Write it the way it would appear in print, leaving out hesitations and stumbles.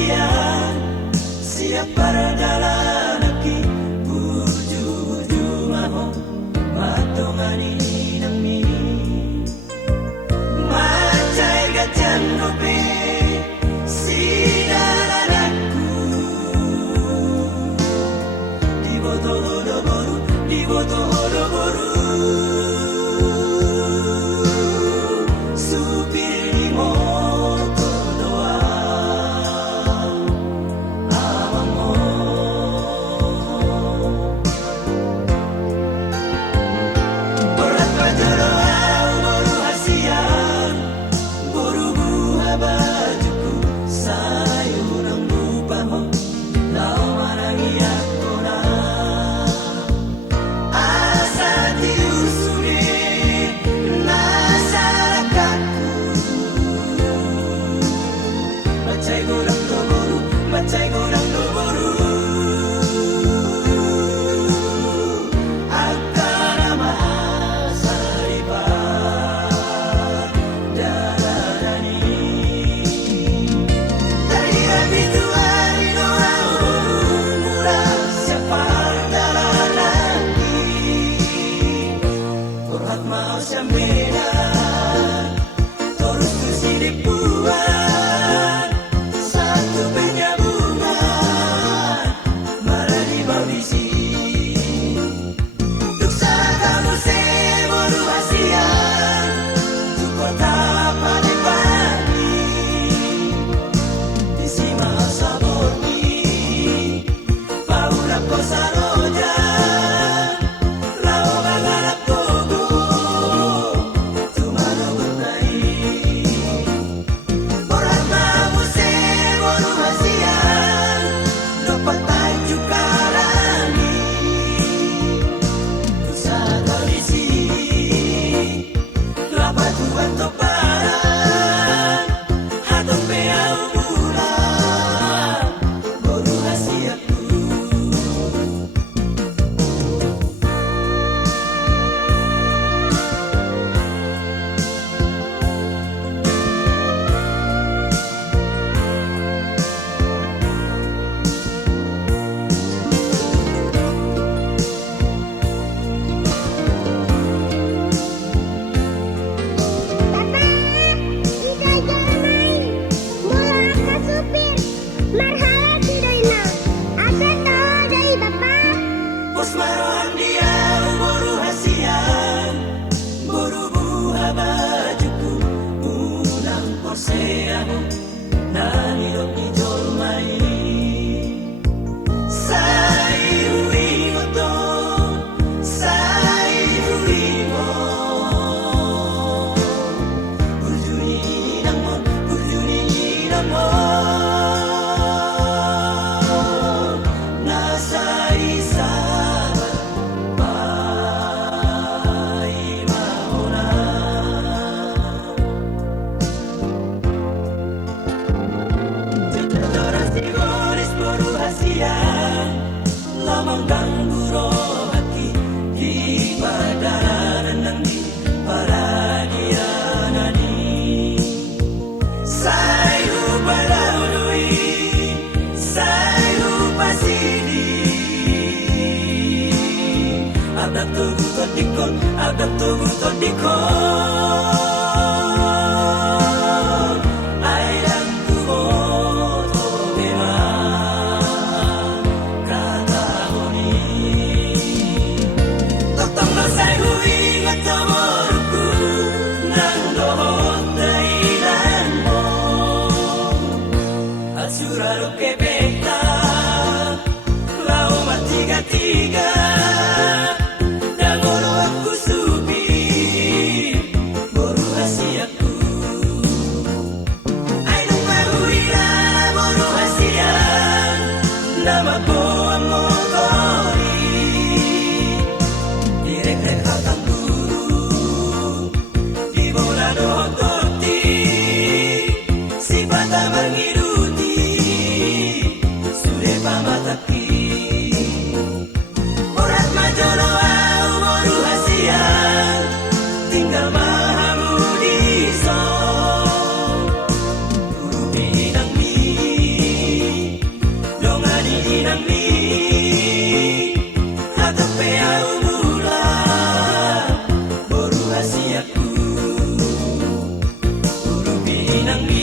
hasian siap para ki buju-buju mahong matongani nang mi macai gajan nope sinaranaku di boto horo-horo supir di moto doang abang mo berat pajero baru hasian buru buah bajuku sayurang lupa mo lau marangi aku na asa diusuri masyarakatku macai gorang do boru akara masaripa daradani hari itu hari doa boru murah siapa daradani kurhat mau samena terus kusirip buat satu penyambungan marani baudisi duksa kamu seboru hasian tu kota Palembang di sima saborni paula kosaroja lao bagalak togo tu mano bertai orang mau seboru hasian dapat tajuk karani dosa kondisi kelapa tuan toparan atau peau mula boru hasiatku Bos marohan dia boru hasian boru buah bajuku ulang porseamu nani dok ni jolmai sai ruingo to sai ruingo burjuni namo nasai lamang ganggu rohaki di padaran nang di paradianani sai lupa laului sai lupa sini abdak tugu todikon Suraro que peta, la oma tiga, dan olo aku subi, ng